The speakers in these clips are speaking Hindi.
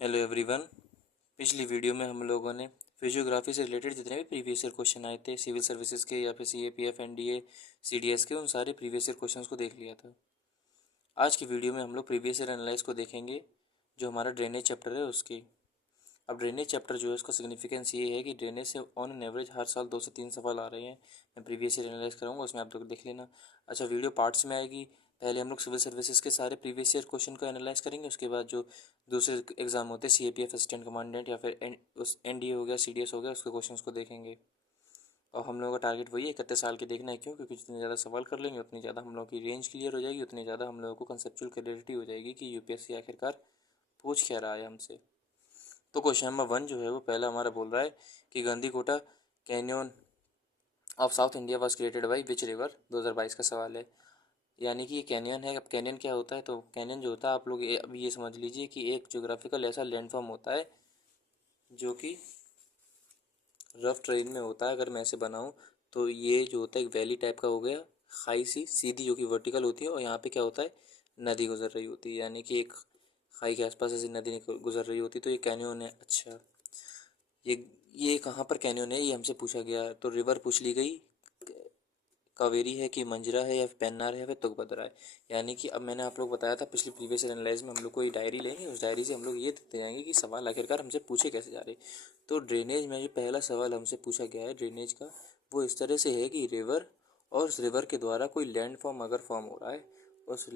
Hello everyone. पिछली वीडियो में हम लोगों ने फिजियोग्राफी से रिलेटेड जितने भी प्रीवियस ईयर क्वेश्चन आए थे सिविल सर्विसेज के या फिर सीएपीएफ एनडीए सीडीएस के, उन सारे प्रीवियस ईयर क्वेश्चंस को देख लिया था। आज की वीडियो में हम लोग प्रीवियस ईयर एनालाइज को देखेंगे, जो हमारा ड्रेनेज चैप्टर है उसकी। अब ड्रेनेज चैप्टर जो है उसका सिग्निफिकेंस ये है कि ड्रेनेज से ऑन एन एवरेज हर साल 2 से 3 सवाल आ रहे हैं। मैं प्रीवियस ईयर एनालाइज कराऊंगा, उसमें आप लोग देख लेना। अच्छा, वीडियो पार्ट्स में आएगी। पहले हम लोग सिविल सर्विसेज के सारे प्रीवियस ईयर क्वेश्चन को एनालाइज करेंगे, उसके बाद जो दूसरे एग्जाम होते हैं सीएपीएफ असिस्टेंट कमांडेंट या फिर उस एनडीए हो गया सीडीएस हो गया, उसके क्वेश्चन को देखेंगे। और हम लोगों का टारगेट वही है 31 साल के देखना है। क्यों? क्योंकि जितने ज़्यादा सवाल कर लेंगे उतनी ज़्यादा हम लोगों की रेंज क्लियर हो जाएगी, उतनी ज़्यादा हम लोगों को कंसेप्चुअल क्लियरिटी हो जाएगी कि यूपीएससी आखिरकार पूछ क्या रहा है हमसे। तो क्वेश्चन नंबर 1 जो है वो पहला हमारा बोल रहा है कि Gandikota canyon of South India was created by which river. 2022 का सवाल है। यानी कि ये कैनियन है। अब कैनियन क्या होता है? तो कैनियन जो होता है, आप लोग अब ये समझ लीजिए कि एक ज्योग्राफिकल ऐसा लैंडफॉर्म होता है जो कि रफ ट्रेन में होता है। अगर मैं ऐसे बनाऊँ तो ये जो होता है एक वैली टाइप का हो गया, खाई सी सीधी जो कि वर्टिकल होती है, और यहाँ पे क्या होता है, नदी गुजर रही होती है। यानी कि एक खाई के आसपास ऐसी नदी गुजर रही होती है, तो ये कैनियन है। अच्छा, ये ये कहाँ पर कैनियन है ये हमसे पूछा गया। तो रिवर पूछ ली गई, कावेरी है कि मंजरा है या फिर पेन्नार है या फिर तुंगभद्रा है। यानी कि अब मैंने आप लोग बताया था पिछली प्रीवियस एनालाइज में हम लोग को ये डायरी लेंगे, उस डायरी से हम लोग ये देखते जाएंगे कि सवाल आखिरकार हमसे पूछे कैसे जा रहे। तो ड्रेनेज में जो पहला सवाल हमसे पूछा गया है ड्रेनेज का, वो इस तरह से है कि रिवर और उस रिवर के द्वारा कोई लैंड फॉर्म अगर फॉर्म हो रहा है, उस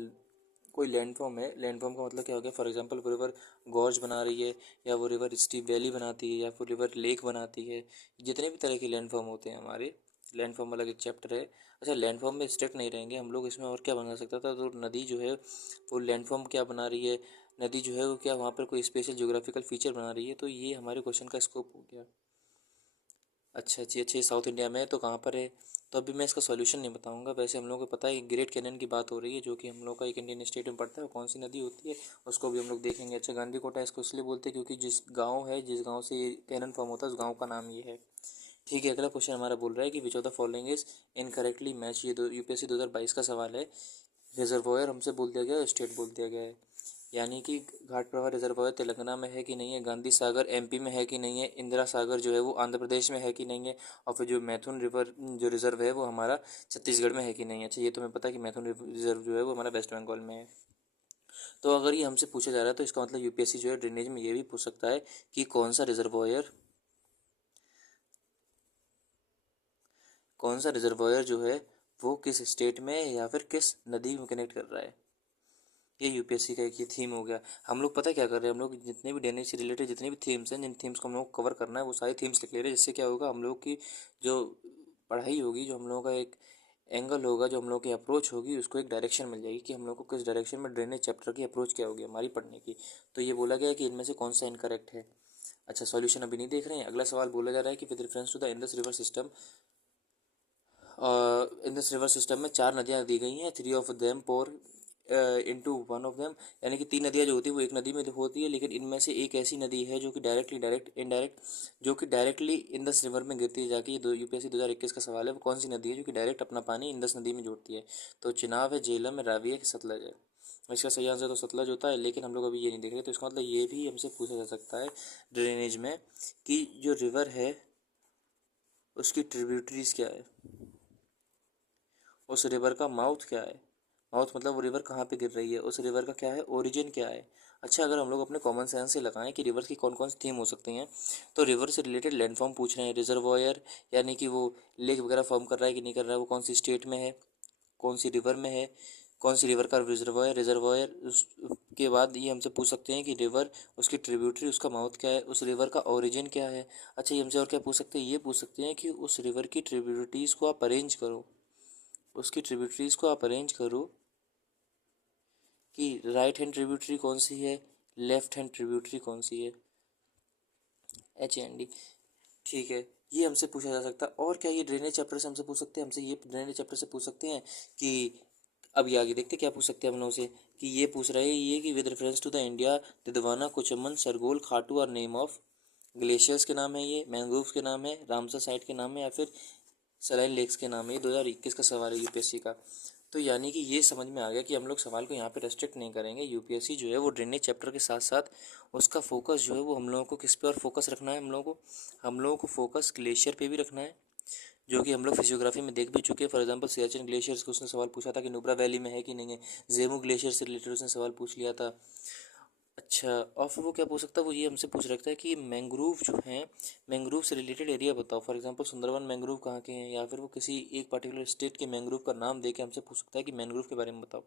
कोई लैंडफॉर्म है। लैंडफॉर्म का मतलब क्या हो गया? फॉर एग्जांपल वो रिवर गॉर्ज बना रही है, या वो रिवर स्टीप वैली बनाती है, या फिर रिवर लेक बनाती है। जितने भी तरह के लैंडफॉर्म होते हैं हमारे, लैंडफॉर्म अलग एक चैप्टर है। अच्छा, लैंडफॉर्म में स्ट्रिक्ट नहीं रहेंगे हम लोग, इसमें और क्या बना सकता था? तो नदी जो है वो लैंडफॉर्म क्या बना रही है, नदी जो है वो क्या वहाँ पर कोई स्पेशल ज्योग्राफिकल फीचर बना रही है। तो ये हमारे क्वेश्चन का स्कोप हो गया। अच्छा जी, अच्छे साउथ इंडिया में है तो कहाँ पर है? तो अभी मैं इसका सॉल्यूशन नहीं बताऊंगा। वैसे हम लोग को पता है कि ग्रेट कैनन की बात हो रही है, जो कि हम लोग का एक इंडियन स्टेट में पड़ता है। कौन सी नदी होती है उसको भी हम लोग देखेंगे। अच्छा, गांधी कोटा इसको इसलिए बोलते हैं क्योंकि जिस गांव से ये कैनन फॉर्म होता है उस गांव का नाम ये है। ठीक है, अगला क्वेश्चन हमारा बोल रहा है कि विच of the following is incorrectly match. ये यूपीएससी 2022 का सवाल है। रिजर्वोयर हमसे बोल दिया गया है, स्टेट बोल दिया गया है। यानी कि घाट प्रवाह रिजर्वायर तेलंगाना में है कि नहीं है, गांधी सागर एमपी में है कि नहीं है, इंदिरा सागर जो है वो आंध्र प्रदेश में है कि नहीं है, और फिर जो मैथुन रिवर जो रिजर्व है वो हमारा छत्तीसगढ़ में है कि नहीं है। अच्छा, ये तो हमें पता है कि मैथुन रिजर्व जो है वो हमारा वेस्ट बंगाल में है। तो अगर ये हमसे पूछा जा रहा है तो इसका मतलब यूपीएससी जो है ड्रेनेज में ये भी पूछ सकता है कि कौन सा रिजर्वायर जो है वो किस स्टेट में या फिर किस नदी में कनेक्ट कर रहा है। ये यूपीएससी का एक ये थीम हो गया। हम लोग पता क्या कर रहे हैं, हम लोग जितने भी ड्रेनेज से रिलेटेड जितने भी थीम्स हैं, जिन थीम्स को हम लोग को कवर करना है वो सारी थीम्स लिख ले रहे हैं। जिससे क्या होगा, हम लोग की जो पढ़ाई होगी, जो हम लोगों का एक एंगल होगा, जो हम लोग की अप्रोच होगी, उसको एक डायरेक्शन मिल जाएगी कि हम लोग को किस डायरेक्शन में ड्रेनेज चैप्टर की अप्रोच क्या होगी हमारी पढ़ने की। तो ये बोला गया है कि इनमें से कौन सा इनकरेक्ट है। अच्छा, सॉल्यूशन अभी नहीं देख रहे हैं। अगला सवाल बोला जा रहा है कि with reference to the Indus river system, Indus river system में 4 नदियाँ दी गई हैं। 3 of them pour into 1 of them. यानी कि 3 नदियाँ जो होती है वो एक नदी में होती है, लेकिन इनमें से एक ऐसी नदी है जो कि इनडायरेक्ट जो कि डायरेक्टली इंडस रिवर में गिरती है जाके। ये यूपीएससी 2021 का सवाल है, वो कौन सी नदी है जो कि डायरेक्ट अपना पानी इंडस नदी में जोड़ती है। तो चिनाब है, झेलम है, रावी है कि सतलज है। इसका सही आंसर तो सतलज होता है, लेकिन हम लोग अभी ये नहीं देख रहे। तो इसका मतलब ये भी हमसे पूछा जा सकता है ड्रेनेज में कि जो रिवर है उसकी ट्रिब्यूटरीज क्या है, उस रिवर का माउथ क्या है। माउथ मतलब वो रिवर कहाँ पे गिर रही है, उस रिवर का क्या है, ओरिजिन क्या है। अच्छा, अगर हम लोग अपने कॉमन सेंस से लगाएं कि रिवर की कौन कौन सी थीम हो सकती हैं, तो रिवर से रिलेटेड लैंडफॉर्म पूछ रहे हैं। रिजर्वॉयर यानी कि वो लेक वगैरह फॉर्म कर रहा है कि नहीं कर रहा है, वो कौन सी स्टेट में है, कौन सी रिवर में है, कौन सी रिवर का रिजर्वॉयर रिजर्वॉयर उसके बाद ये हमसे पूछ सकते हैं कि रिवर, उसकी ट्रिब्यूटरी, उसका माउथ क्या है, उस रिवर का ओरिजिन क्या है। अच्छा, ये हमसे और क्या पूछ सकते हैं, ये पूछ सकते हैं कि उस रिवर की ट्रिब्यूटरीज को आप अरेंज करो, उसकी ट्रिब्यूटरीज को आप अरेंज करो कि राइट हैंड ट्रिब्यूटरी कौन सी है, लेफ्ट हैंड ट्रिब्यूटरी कौन सी है, HND। ठीक है, ये हमसे पूछा जा सकता है। और क्या ये ड्रेनेज चैप्टर से हमसे पूछ सकते हैं, हमसे ये ड्रेनेज चैप्टर से पूछ सकते हैं कि अब ये आगे देखते क्या पूछ सकते हैं हम लोग से। कि ये पूछ रहे हैं ये कि with reference to the India Didwana Kuchaman सरगोल खाटू और नेम ऑफ ग्लेशियर्स के नाम है, ये मैंग्रोव्स के नाम है, रामसर साइट के नाम है, या फिर सलाइन लेक्स के नाम है। ये 2021 का सवाल है यूपीएससी का। तो यानी कि ये समझ में आ गया कि हम लोग सवाल को यहाँ पे रेस्ट्रिक्ट नहीं करेंगे। यूपीएससी जो है वो ड्रेनेज चैप्टर के साथ साथ उसका फोकस जो है वो हम लोगों को किस पे और फोकस रखना है, हम लोगों को फोकस ग्लेशियर पे भी रखना है, जो कि हम लोग फिजियोग्राफी में देख भी चुके हैं। फॉर एग्जांपल सियाचिन ग्लेशियर्स को उसने सवाल पूछा था कि नुब्रा वैली में है कि नहीं है। जेमू ग्लेशियर से रिलेटेड उसने सवाल पूछ लिया था। अच्छा, और फिर वो क्या पूछ सकता है, वो ये हमसे पूछ रखता है कि मैंग्रोव जो हैं, मैंग्रोव से रिलेटेड एरिया बताओ। फॉर एग्जांपल सुंदरवन मैंग्रोव कहाँ के हैं, या फिर वो किसी एक पर्टिकुलर स्टेट के मैंग्रोव का नाम दे के हमसे पूछ सकता है कि मैंग्रोव के बारे में बताओ।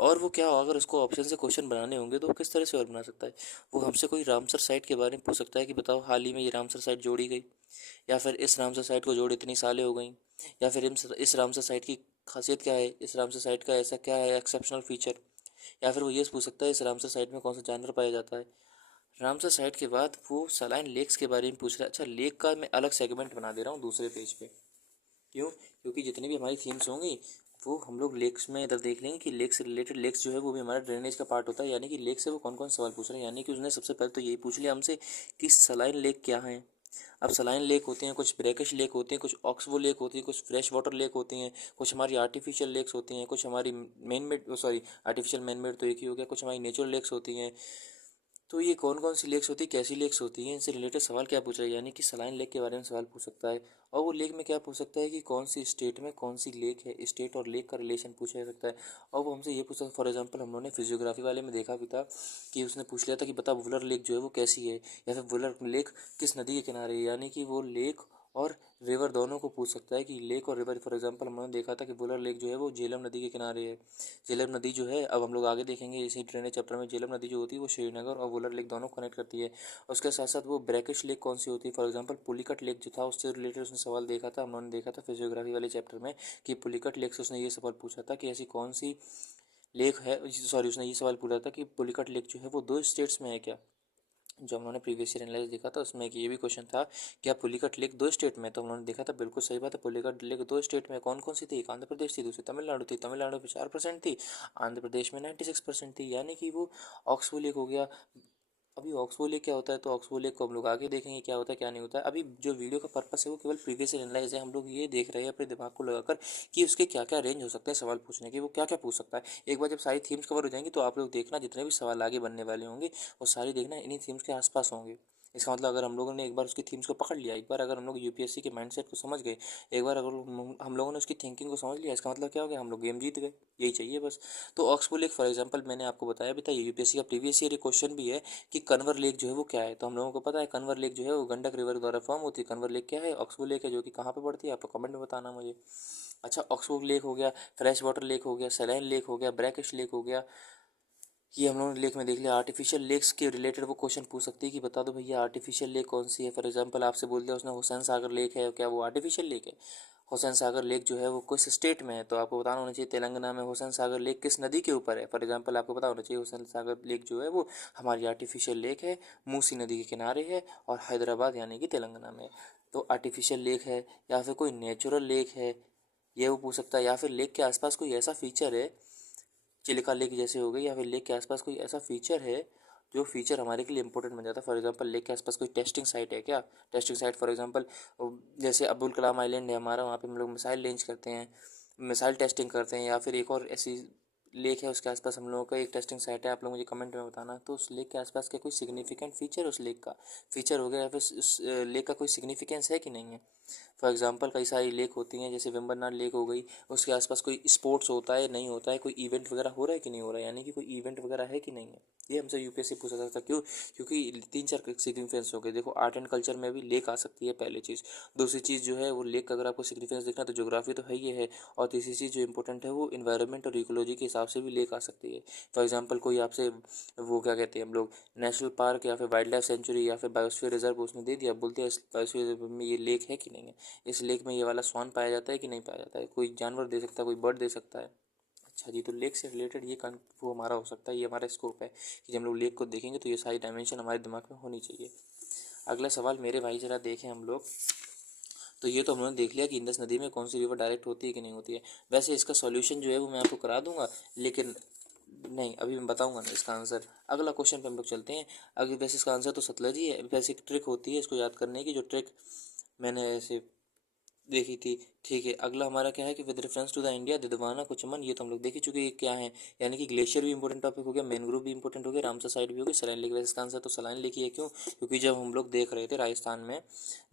और वो क्या, अगर उसको ऑप्शन से क्वेश्चन बनाने होंगे तो वो किस तरह से और बना सकता है। वो हमसे कोई रामसर साइट के बारे में पूछ सकता है कि बताओ हाल ही में ये रामसर साइट जोड़ी गई, या फिर इस रामसर साइट को जोड़े इतनी सालें हो गई, या फिर इस रामसर साइट की खासियत क्या है, इस रामसर साइट का ऐसा क्या है एक्सेप्शनल फीचर। या फिर वो ये पूछ सकता है इस रामसर साइट में कौन सा जानवर पाया जाता है। रामसर साइट के बाद वो सलाइन लेक्स के बारे में पूछ रहा है। अच्छा, लेक का मैं अलग सेगमेंट बना दे रहा हूँ दूसरे पेज पे। क्यों? क्योंकि जितनी भी हमारी थीम्स होंगी वो हम लोग लेक्स में इधर देख लेंगे कि लेक से रिलेटेड, लेक्स जो है वो भी हमारा ड्रेनेज का पार्ट होता है। यानी कि लेक से वो कौन कौन सवाल पूछ रहे हैं। यानी कि उसने सबसे पहले तो यही पूछ लिया हमसे कि सलाइन लेक क्या है। अब सलाइन लेक होते हैं, कुछ ब्रैकिश लेक होते हैं, कुछ ऑक्सबो लेक होती है, कुछ फ्रेश वाटर लेक होती हैं, कुछ हमारी आर्टिफिशियल लेक्स होती हैं, कुछ हमारी man made, sorry artificial man made तो एक ही हो गया, कुछ हमारी नेचुरल लेक्स होती हैं। तो ये कौन कौन सी लेक्स होती है, कैसी लेक्स होती हैं, इनसे रिलेटेड सवाल क्या पूछ रहा है। यानी कि सलाइन लेक के बारे में सवाल पूछ सकता है। और वो लेक में क्या पूछ सकता है कि कौन सी स्टेट में कौन सी लेक है, स्टेट और लेक का रिलेशन पूछा जा सकता है। और वो हमसे ये पूछ सकता है, फॉर एग्जांपल हम लोगों ने फिजियोग्राफी वाले में देखा भी था कि उसने पूछ लिया था कि बता वुलर लेक जो है वो कैसी है, या फिर वुलर लेक किस नदी के किनारे है। यानी कि वो लेक और रिवर दोनों को पूछ सकता है कि लेक और रिवर। फॉर एग्जांपल हम लोगों ने देखा था कि वुलर लेक जो है वो झेलम नदी के किनारे है। झेलम नदी जो है, अब हम लोग आगे देखेंगे इसी ड्रेनेज चैप्टर में, झेलम नदी जो होती है वो श्रीनगर और वुलर लेक दोनों कनेक्ट करती है। उसके साथ साथ वो ब्रैकिश लेक कौन सी होती है। फॉर एग्जांपल पुलिकट लेक जो था उससे रिलेटेड उसने सवाल देखा था, हम लोगों ने देखा था फिजियोग्राफी वाले चैप्टर में कि पुलिकट लेक से उसने ये सवाल पूछा था कि ऐसी कौन सी लेक है, सॉरी उसने ये सवाल पूछा था कि पुलिकट लेक जो है वो दो स्टेट्स में है क्या। जो हम लोगों ने प्रीवियस ईयर एनालाइज देखा था उसमें एक ये भी क्वेश्चन था, क्या पुलिकट लेक दो स्टेट में। तो हम लोगों ने देखा था बिल्कुल सही बात है, पुलिकट लेक दो स्टेट में कौन कौन सी थी, एक आंध्र प्रदेश थी, दूसरी तमिलनाडु थी। तमिलनाडु में 4% थी, आंध्र प्रदेश में 96% थी। यानी कि वो ऑक्सबो लेक हो गया। अभी ऑक्सबो लेक क्या होता है, तो ऑक्सबो लेक को हम लोग आगे देखेंगे क्या होता है क्या नहीं होता है। अभी जो वीडियो का पर्पस है वो केवल प्रीवियस एनालाइज है, हम लोग ये देख रहे हैं अपने दिमाग को लगाकर कि उसके क्या क्या रेंज हो सकते हैं सवाल पूछने के, वो क्या क्या पूछ सकता है। एक बार जब सारी थीम्स कवर हो जाएंगी तो आप लोग देखना जितने भी सवाल आगे बनने वाले होंगे वो सारी देखना इन्हीं थीम्स के आसपास होंगे। इसका मतलब अगर हम लोगों ने एक बार उसकी थीम्स को पकड़ लिया, एक बार अगर हम लोग यूपीएससी के माइंडसेट को समझ गए, एक बार अगर हम लोगों ने उसकी थिंकिंग को समझ लिया, इसका मतलब क्या हो गया, हम लोग गेम जीत गए। यही चाहिए बस। तो ऑक्सबो लेक फॉर एग्जांपल मैंने आपको बताया भी था, यूपीएससी का प्रीवियस ईयर क्वेश्चन भी है कि कन्वर लेक जो है वो क्या है। तो हम लोगों को पता है कन्वर लेक जो है वो गंडक रिवर द्वारा फॉर्म होती है। कन्वर लेक क्या है, ऑक्सबो लेक है, जो कि कहाँ पे पड़ती है आपको कमेंट में बताना मुझे। अच्छा, ऑक्सबो लेक हो गया, फ्रेश वाटर लेक हो गया, सैलाइन लेक हो गया, ब्रैकिश लेक हो गया, ये हम लोगों ने लेक में देख लिया। आर्टिफिशियल लेक्स के रिलेटेड वो क्वेश्चन पूछ सकती है कि बता दो भैया आर्टिफिशियल लेक कौन सी है। फॉर एग्जांपल आपसे बोल दिया उसने हुसैन सागर लेक है, क्या वो आर्टिफिशियल लेक है। हुसैन सागर लेक जो है वो किस स्टेट में है, तो आपको बताना होना चाहिए तेलंगाना में। हुसैन सागर लेक किस नदी के ऊपर है, फॉर एग्जांपल आपको पता होना चाहिए हुसैन सागर लेक जो है वो हमारी आर्टिफिशियल लेक है, मूसी नदी के किनारे है और हैदराबाद यानी कि तेलंगाना में। तो आर्टिफिशियल लेक है या फिर कोई नेचुरल लेक है, ये वो पूछ सकता है। या फिर लेक के आसपास कोई ऐसा फीचर है, चिलिका लेक जैसे हो गई, या फिर लेक के आसपास कोई ऐसा फीचर है जो फीचर हमारे के लिए इंपॉर्टेंट बन जाता है। फॉर एग्जांपल लेक के आसपास कोई टेस्टिंग साइट है क्या। टेस्टिंग साइट फॉर एग्जांपल जैसे अब्दुल कलाम आइलैंड है हमारा, वहाँ पे हम लोग मिसाइल लॉन्च करते हैं, मिसाइल टेस्टिंग करते हैं। या फिर एक और ऐसी लेक है उसके आसपास हम लोगों का एक टेस्टिंग साइट है, आप लोग मुझे कमेंट में बताना। तो उस लेक के आसपास क्या कोई सिग्निफिकेंट फीचर उस लेक का फीचर हो गया, या फिर उस लेक का कोई सिग्निफिकेंस है कि नहीं है। फॉर एग्जांपल कई सारी लेक होती हैं, जैसे वेम्बनाड लेक हो गई, उसके आसपास कोई स्पोर्ट्स होता है नहीं होता है, कोई इवेंट वगैरह हो रहा है कि नहीं हो रहा है, यानी कि कोई इवेंट वगैरह है कि नहीं है। ये हमसे यूपीएससी पूछा सकता है। क्यों? क्योंकि तीन चार सिग्निफिकेंस हो गए। देखो आर्ट एंड कल्चर में भी लेक आ सकती है पहली चीज़। दूसरी चीज़ जो है वो लेक का अगर आपको सिग्निफिकेंस देखना है तो ज्योग्राफी तो है ही है। और तीसरी चीज़ जो इंपॉर्टेंट है वो इन्वायरमेंट और इकोलॉजी के हिसाब से भी लेक आ सकती है। फॉर एग्जाम्पल कोई आपसे वो क्या कहते हैं हम लोग नेशनल पार्क या फिर वाइल्ड लाइफ सेंचुरी या फिर बायोस्फीयर रिजर्व उसने दे दिया, बोलते हैं इस बायोस्फीयर रिजर्व में ये लेक है कि नहीं है, इस लेक में ये वाला स्वान पाया जाता है कि नहीं पाया जाता है, कोई जानवर दे सकता है, कोई बर्ड दे सकता है। अच्छा जी, तो लेक से रिलेटेड ये वो हमारा हो सकता है, ये हमारा स्कोप है कि जब हम लोग लेक को देखेंगे तो ये सारी डायमेंशन हमारे दिमाग में होनी चाहिए। अगला सवाल मेरे भाई जरा देखें हम लोग। तो ये तो हम लोगों ने देख लिया कि इंडस नदी में कौन सी रिवर डायरेक्ट होती है कि नहीं होती है। वैसे इसका सॉल्यूशन जो है वो मैं आपको करा दूंगा, लेकिन नहीं अभी मैं बताऊंगा ना इसका आंसर। अगला क्वेश्चन पे हम लोग चलते हैं। अगर वैसे इसका आंसर तो सतलज ही है। वैसे एक ट्रिक होती है इसको याद करने की, जो ट्रिक मैंने ऐसे देखी थी। ठीक है, अगला हमारा क्या है कि with reference to the India Didwana Kuchaman, ये तो हम लोग देख ही चुके हैं क्या है। यानी कि ग्लेशियर भी इंपॉर्टेंट टॉपिक हो गया, मैनग्रोव भी इंपॉर्टेंट हो गया, रामसर साइट भी हो गई, सलाइन लेक। वैसे इसका आंसर तो सलाइन लेक ही है। क्यों? क्योंकि जब हम लोग देख रहे थे राजस्थान में,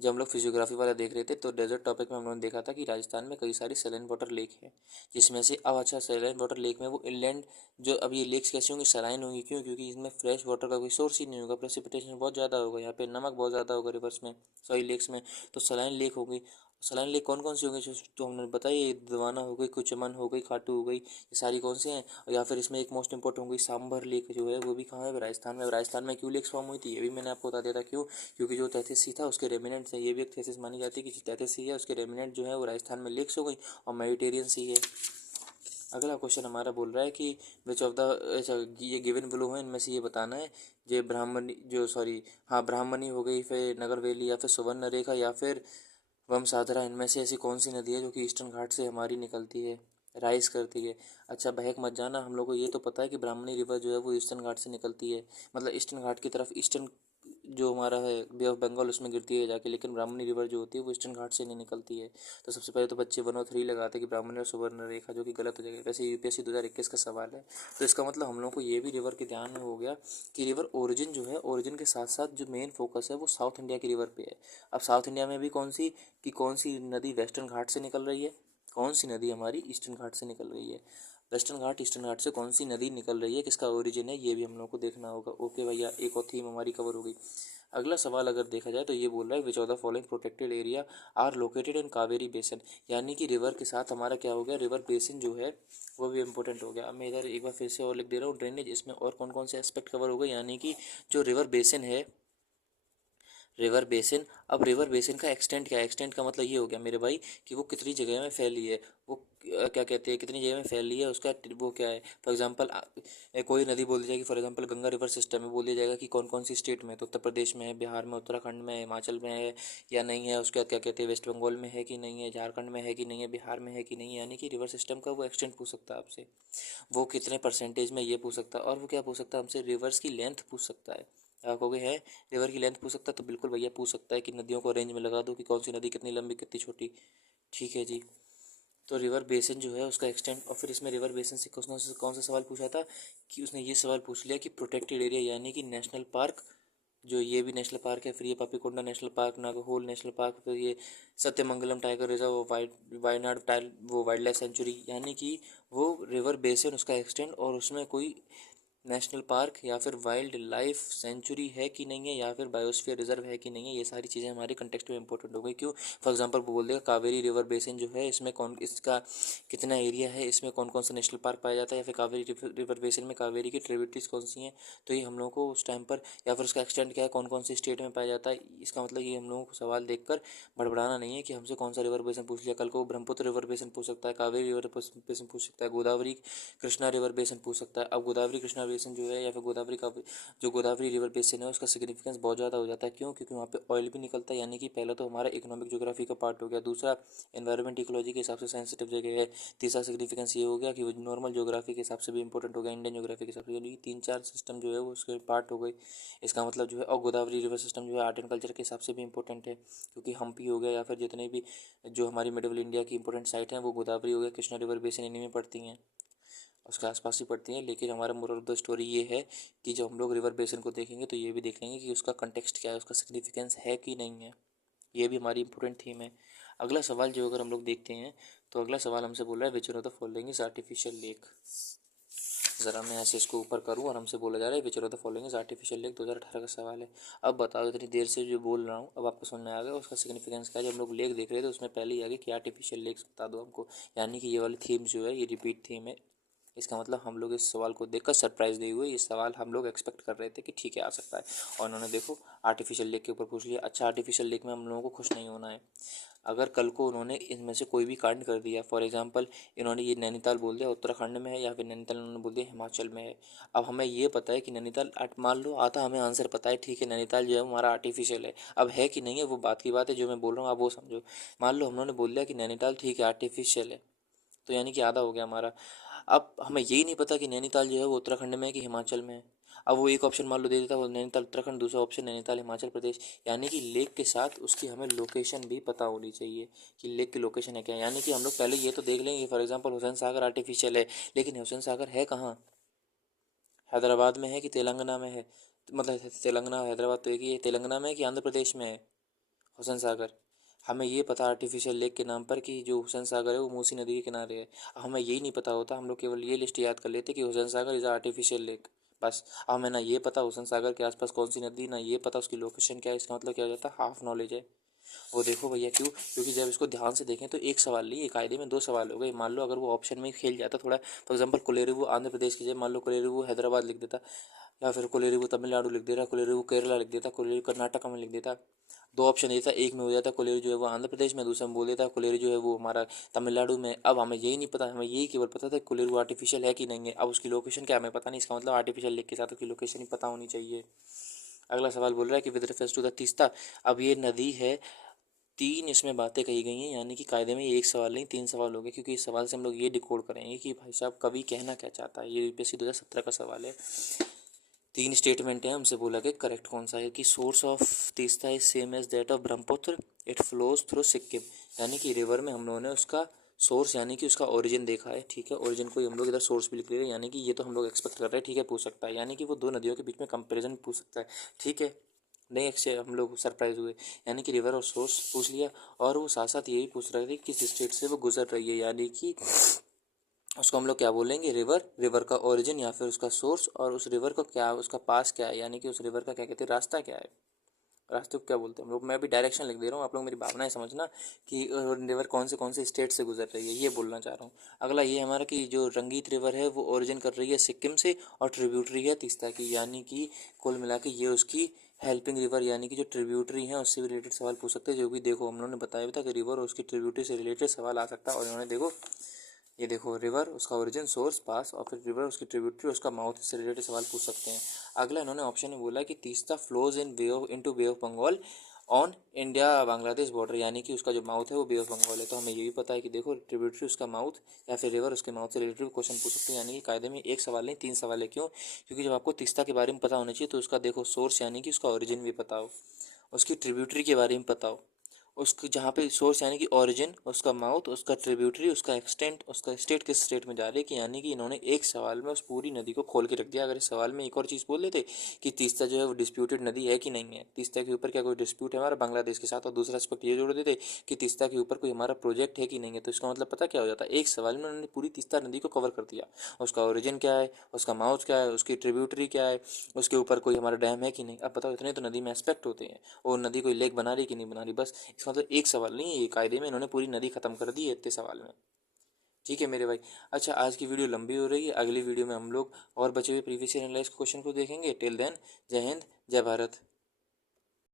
जब हम लोग फिजियोग्राफी वाला देख रहे थे तो डेजर्ट टॉपिक में हम लोगों ने देखा था कि राजस्थान में कई सारी सलाइन वाटर लेक है, जिसमें से अब अच्छा सलाइन वाटर लेक में वो इनलैंड जो अब ये लेक्स कैसी होंगी, सलाइन होंगी। क्यों? क्योंकि इसमें फ्रेश वाटर का कोई सोर्स ही नहीं होगा, प्रेसिपिटेशन बहुत ज़्यादा होगा, यहाँ पे नमक बहुत ज़्यादा होगा रिवर्स में, सॉरी लेक्स में, तो सलाइन लेक होगी। सलाइन लेक कौन कौन सी होंगी जो हमने बताई, दीवाना हो गई, कुचमन हो गई, खाटू हो गई, ये सारी कौन सी हैं। या फिर इसमें एक मोस्ट इंपॉर्टेंट हो गई सांभर लेक जो है, वो भी कहाँ है, राजस्थान में। राजस्थान में क्यों लेक्स फॉर्म हुई थी ये भी मैंने आपको बता दिया था। क्यों? क्योंकि जो तैतीस सी था उसके रेमिनेंट है, ये भी एक थीसिस मानी जाती है कि तैतीस सी है उसके रेमिनेंट जो है वो राजस्थान में लेक्स हो गई और मेडिटेरियन सी है। अगला क्वेश्चन हमारा बोल रहा है कि विच ऑफ द, ये गिवन बिलो है, इनमें से ये बताना है, जो ब्राह्मणी जो सॉरी हाँ ब्राह्मणी हो गई, फिर नगर वैली, या फिर सुवर्ण रेखा, या फिर वमसाधरा, इनमें से ऐसी कौन सी नदी है जो कि ईस्टर्न घाट से हमारी निकलती है, राइज करती है। अच्छा बहक मत जाना, हम लोग को ये तो पता है कि ब्राह्मणी रिवर जो है वो ईस्टर्न घाट से निकलती है, मतलब ईस्टर्न घाट की तरफ, ईस्टर्न जो हमारा है बे ऑफ बंगाल उसमें गिरती है जाके, लेकिन ब्राह्मणी रिवर जो होती है वो ईस्टर्न घाट से नहीं निकलती है। तो सबसे पहले तो बच्चे 1 और 3 लगाते हैं कि ब्राह्मणी और सुवर्ण रेखा, जो कि गलत हो जाएगा। वैसे यूपीएससी 2021 का सवाल है, तो इसका मतलब हम लोग को ये भी रिवर के ध्यान में हो गया कि रिवर ओरिजिन जो है, ओरिजिन के साथ साथ जो मेन फोकस है वो साउथ इंडिया की रिवर पे है। अब साउथ इंडिया में भी कौन सी, कि कौन सी नदी वेस्टर्न घाट से निकल रही है, कौन सी नदी हमारी ईस्टर्न घाट से निकल रही है, वेस्टर्न घाट ईस्टर्न घाट से कौन सी नदी निकल रही है, किसका ओरिजिन है, ये भी हम लोग को देखना होगा। ओके भैया, एक और थीम हमारी कवर हो गई। अगला सवाल अगर देखा जाए तो ये बोल रहा है which of the following protected area are located in Kaveri basin, यानी कि रिवर के साथ हमारा क्या हो गया, रिवर बेसिन जो है वो भी इंपॉर्टेंट हो गया। अब मैं इधर एक बार फिर से और लिख दे रहा हूँ, ड्रेनेज, इसमें और कौन कौन से एस्पेक्ट कवर हो गए, यानी कि जो रिवर बेसिन है, रिवर बेसिन। अब रिवर बेसिन का एक्सटेंट क्या है, एक्सटेंट का मतलब ये हो गया मेरे भाई कि वो कितनी जगह में फैली है, वो क्या कहते हैं, कितनी जगह में फैली है, उसका वो क्या है। फॉर एग्जांपल कोई नदी बोल दी जाएगी, for example Ganga river system में बोल दिया जाएगा कि कौन कौन सी स्टेट में, तो उत्तर प्रदेश में है, बिहार में, उत्तराखंड में, हिमाचल में है या नहीं है, उसके बाद क्या कहते हैं वेस्ट बंगाल में है कि नहीं है, झारखंड में है कि नहीं है, बिहार में है कि नहीं है। यानी कि रिवर सिस्टम का वो एक्सटेंट पूछ सकता है आपसे, वो कितने परसेंटेज में ये पूछ सकता है। और वो क्या पूछ सकता है हमसे, रिवर्स की लेंथ पूछ सकता है। आप कहोगे है रिवर की लेंथ पूछ सकता है, तो बिल्कुल भैया पूछ सकता है कि नदियों को रेंज में लगा दो कि कौन सी नदी कितनी लंबी कितनी छोटी। ठीक है जी। तो रिवर बेसिन जो है उसका एक्सटेंट, और फिर इसमें रिवर बेसिन से कौन सा सवाल पूछा था कि उसने ये सवाल पूछ लिया कि प्रोटेक्टेड एरिया यानी कि नेशनल पार्क, जो ये भी नेशनल पार्क है, फिर ये Papikonda national park, Nagarhole national park, फिर ये सत्यमंगलम टाइगर रिजर्व, वायनाड वो वाइल्ड लाइफ सेंचुरी, यानी कि वो रिवर बेसिन उसका एक्सटेंट और उसमें कोई नेशनल पार्क या फिर वाइल्ड लाइफ सेंचुरी है कि नहीं है, या फिर बायोस्फीयर रिजर्व है कि नहीं है, ये सारी चीज़ें हमारे कंटेक्स्ट में इंपॉर्टेंट हो गई। क्यों? फॉर एग्जांपल वो बोल देगा कावेरी रिवर बेसिन जो है इसमें कौन, इसका कितना एरिया है, इसमें कौन कौन सा नेशनल पार्क पाया जाता है, या फिर कावेरी रिवर बेसिन में कावेरी की ट्रिब्यूटरीज कौन सी हैं, तो ये हम लोगों को उस टाइम पर, या फिर उसका एक्सटेंट क्या है, कौन कौन सी स्टेट में पाया जाता है। इसका मतलब ये हम लोगों को सवाल देखकर बड़बड़ाना नहीं है कि हमसे कौन सा रिवर बेसिन पूछ लिया, कल को ब्रह्मपुत्र रिवर बेसिन पूछ सकता है, कावेरी रिवर बेसिन पूछ सकता है, गोदावरी कृष्णा रिवर बेसिन पूछ सकता है। अब गोदावरी कृष्णा बेसिन जो है, या फिर गोदावरी का जो गोदावरी रिवर बेसिन है उसका सिग्निफिकेंस बहुत ज़्यादा हो जाता है। क्यों? क्योंकि वहाँ पे ऑयल भी निकलता है, यानी कि पहला तो हमारा इकोनॉमिक ज्योग्राफी का पार्ट हो गया, दूसरा एनवायरमेंट इकोलॉजी के हिसाब से सेंसिटिव जगह है, तीसरा सिग्निफिकेंस ये हो गया कि वो नॉर्मल ज्योग्राफी के हिसाब से भी इंपॉर्टेंट हो गया, इंडियन ज्योग्राफी के हिसाब से, यानी कि 3-4 सिस्टम जो है वो उसके पार्ट हो गए। इसका मतलब जो है, और गोदावरी रिवर सिस्टम जो है आर्ट एंड कल्चर के हिसाब से भी इंपॉर्टेंट है, क्योंकि हम्पी हो गया या फिर जितने भी जो हमारी मिडिल इंडिया की इंपॉर्टेंट साइट हैं वो गोदावरी हो गया, कृष्णा रिवर बेसिन इन्हीं में पड़ती हैं, उसके आसपास ही पड़ती हैं। लेकिन हमारा मोरल ऑफ द स्टोरी ये है कि जब हम लोग रिवर बेसिन को देखेंगे तो ये भी देख लेंगे कि उसका कंटेक्स्ट क्या है, उसका सिग्निफिकेंस है कि नहीं है, ये भी हमारी इंपॉर्टेंट थीम है। अगला सवाल जो अगर हम लोग देखते हैं तो अगला सवाल हमसे बोल रहा है which one of the following is artificial lake. ज़रा मैं ऐसे इसको ऊपर करूँ और हमसे बोला जा रहा है which one of the following is artificial lake, 2018 का सवाल है। अब बताओ, इतनी देर से जो बोल रहा हूँ अब आपको समझ में आ गया उसका सिग्निफिकेंस क्या है। जब हम लोग लेक देख रहे थे उसमें पहले ही आ गया कि आर्टिफिशियल लेक्स बता दो हमको, यानी कि ये वाली थीम जो है ये रिपीट थीम है। इसका मतलब हम लोग इस सवाल को देखकर सरप्राइज दिए हुए, ये सवाल हम लोग एक्सपेक्ट कर रहे थे कि ठीक है आ सकता है, और उन्होंने देखो आर्टिफिशियल लेक के ऊपर पूछ लिया। अच्छा, आर्टिफिशियल लेक में हम लोगों को खुश नहीं होना है। अगर कल को उन्होंने इनमें से कोई भी कांड कर दिया, फॉर एग्जांपल इन्होंने ये नैनीताल बोल दिया उत्तराखंड में है, या फिर नैनीताल उन्होंने बोल दिया हिमाचल में है। अब हमें ये पता है कि नैनीताल, मान लो आता हमें आंसर पता है, ठीक है नैनीताल जो है हमारा आर्टिफिशियल है, अब है कि नहीं है वो बात की बात है, जो मैं बोल रहा हूँ आप वो समझो। मान लो उन्होंने बोल दिया कि नैनीताल ठीक है आर्टिफिशियल है, तो यानी कि आधा हो गया हमारा। अब हमें यही नहीं पता कि नैनीताल जो है वो उत्तराखंड में है कि हिमाचल में है। अब वो एक ऑप्शन मान लो दे देता है नैनीताल उत्तराखंड, दूसरा ऑप्शन नैनीताल हिमाचल प्रदेश, यानी कि लेक के साथ उसकी हमें लोकेशन भी पता होनी चाहिए कि लेक की लोकेशन है क्या। यानी कि हम लोग पहले ये तो देख लेंगे, for example Hussain Sagar artificial है, लेकिन हुसैन सागर है कहाँ, हैदराबाद में है कि तेलंगाना में है, मतलब तेलंगाना हैदराबाद तो एक ही है, तेलंगाना में है कि आंध्र प्रदेश में है हुसैन सागर। हमें ये पता आर्टिफिशियल लेक के नाम पर कि जो हुसैन सागर है वो मूसी नदी के किनारे है। हमें यही नहीं पता होता, हम लोग केवल ये लिस्ट याद कर लेते कि Hussain Sagar is artificial lake, बस। हमें ना ये पता हुसैन सागर के आसपास कौन सी नदी, ना ये पता उसकी लोकेशन क्या है। इसका मतलब क्या हो जाता है, हाफ नॉलेज है। वो देखो भैया क्यों, क्योंकि जब इसको ध्यान से देखें तो एक सवाल नहीं, एक कायदे में दो सवाल हो गए। मान लो अगर वो ऑप्शन में खेल जाता थोड़ा, फॉर एग्जाम्पल कोलेरू आंध्र प्रदेश की जगह मान लो कोलेरू हैदराबाद लिख देता, या फिर कोलेरू तमिलनाडु लिख देता, कोलेरू केरला लिख देता, कोलेरू कर्नाटक में लिख देता, दो ऑप्शन देता, एक में हो जाता कोलेरू जो है वो आंध्र प्रदेश में, दूसरा में बोल देता कोलेरू जो है वो हमारा तमिलनाडु में। अब हमें यही नहीं पता, हमें यही केवल पता था कोलेरू आर्टिफिशियल है कि नहीं है। अब उसकी लोकेशन क्या हमें पता नहीं, इसका मतलब आर्टिफिशियल लेक के साथ उसकी लोकेशन ही पता होनी चाहिए। अगला सवाल बोल रहा है कि with reference to the Teesta, अब ये नदी है, तीन इसमें बातें कही गई हैं, यानी कि कायदे में ये एक सवाल नहीं तीन सवाल हो गए, क्योंकि इस सवाल से हम लोग ये डिकोड करेंगे कि भाई साहब कवि कहना क्या चाहता है। ये यूपीएससी 2017 का सवाल है। तीन स्टेटमेंट हैं, हमसे बोला कि करेक्ट कौन सा है, कि source of Teesta is same as that of Brahmaputra, it flows through Sikkim. यानी कि रिवर में हम लोगों ने उसका सोर्स यानी कि उसका ओरिजिन देखा है, ठीक है। ओरिजिन को हम लोग इधर सोर्स भी लिख ले रहे हैं, यानी कि ये तो हम लोग एक्सपेक्ट कर रहे हैं, ठीक है, पूछ सकता है, यानी कि वो दो नदियों के बीच में कंपेरिजन पूछ सकता है, ठीक है। नहीं से हम लोग सरप्राइज हुए, यानी कि रिवर और सोर्स पूछ लिया, और वो साथ साथ यही पूछ रहे थे किस स्टेट से वो गुजर रही है, यानी कि उसको हम लोग क्या बोलेंगे, रिवर, रिवर का ओरिजिन या फिर उसका सोर्स, और उस रिवर को क्या उसका पास क्या है, यानी कि उस रिवर का क्या कहते हैं, रास्ता क्या है, रास्ते को क्या बोलते हैं हम लोग। मैं भी डायरेक्शन लिख दे रहा हूँ, आप लोग मेरी भावनाएं समझना कि रिवर कौन से स्टेट से गुजर रही है, ये बोलना चाह रहा हूँ। अगला ये हमारा कि जो रंगीत रिवर है वो ओरिजिन कर रही है सिक्किम से और ट्रिब्यूटरी है तीस्ता की, यानी कि कुल मिला के ये उसकी हेल्पिंग रिवर यानी कि जो ट्रिब्यूटरी है उससे भी रिलेटेड सवाल पूछ सकते हैं। जो भी देखो हम लोगों ने बताया भी था कि रिवर और उसकी ट्रिब्यूटरी से रिलेटेड सवाल आ सकता है, और इन्होंने देखो ये देखो रिवर उसका ओरिजिन सोर्स पास और फिर रिवर उसकी ट्रिब्यूटरी उसका माउथ से रिलेटेड सवाल पूछ सकते हैं। अगला इन्होंने ऑप्शन में बोला कि Teesta flows in Bay of into Bay of Bengal on India Bangladesh border, यानी कि उसका जो माउथ है वो बे ऑफ बंगाल है। तो हमें ये भी पता है कि देखो ट्रिब्यूटरी उसका माउथ या फिर रिवर उसके माउथ से रिलेटेड क्वेश्चन पूछ सकते हैं, यानी कि कायदे में एक सवाल नहीं तीन सवाल है। क्यों, क्योंकि जब आपको तीस्ता के बारे में पता होना चाहिए तो उसका देखो सोर्स यानी कि उसका ओरिजिन भी पता हो, उसकी ट्रिब्यूटरी के बारे में पता हो, उसके जहाँ पे सोर्स यानी कि ओरिजिन, उसका माउथ, उसका ट्रिब्यूटरी, उसका एक्सटेंट, उसका स्टेट किस स्टेट में जा रही है, कि यानी कि इन्होंने एक सवाल में उस पूरी नदी को खोल के रख दिया। अगर इस सवाल में एक और चीज़ बोल लेते कि तीस्ता जो है वो डिस्प्यूटेड नदी है कि नहीं है, तीस्ता के ऊपर क्या कोई डिस्प्यूट है हमारा बांग्लादेश के साथ, और दूसरा एस्पेक्ट ये जोड़ देते कि तीस्ता के ऊपर कोई हमारा प्रोजेक्ट है कि नहीं है, तो इसका मतलब पता क्या हो जाता है, एक सवाल में उन्होंने पूरी तीस्ता नदी को कवर कर दिया। उसका ओरिजिन क्या है, उसका माउथ क्या है, उसकी ट्रिब्यूटरी क्या है, उसके ऊपर कोई हमारा डैम है कि नहीं। अब बताओ इतने तो नदी में एस्पेक्ट होते हैं, और नदी कोई लेक बना रही कि नहीं बना रही, बस इसका मतलब एक सवाल नहीं है, ये कायदे में इन्होंने पूरी नदी खत्म कर दी है इतने सवाल में। ठीक है मेरे भाई। अच्छा, आज की वीडियो लंबी हो रही है, अगली वीडियो में हम लोग और बचे हुए प्रीवियस ईयर एनालाइज क्वेश्चन को देखेंगे। टिल देन, जय हिंद, जय भारत।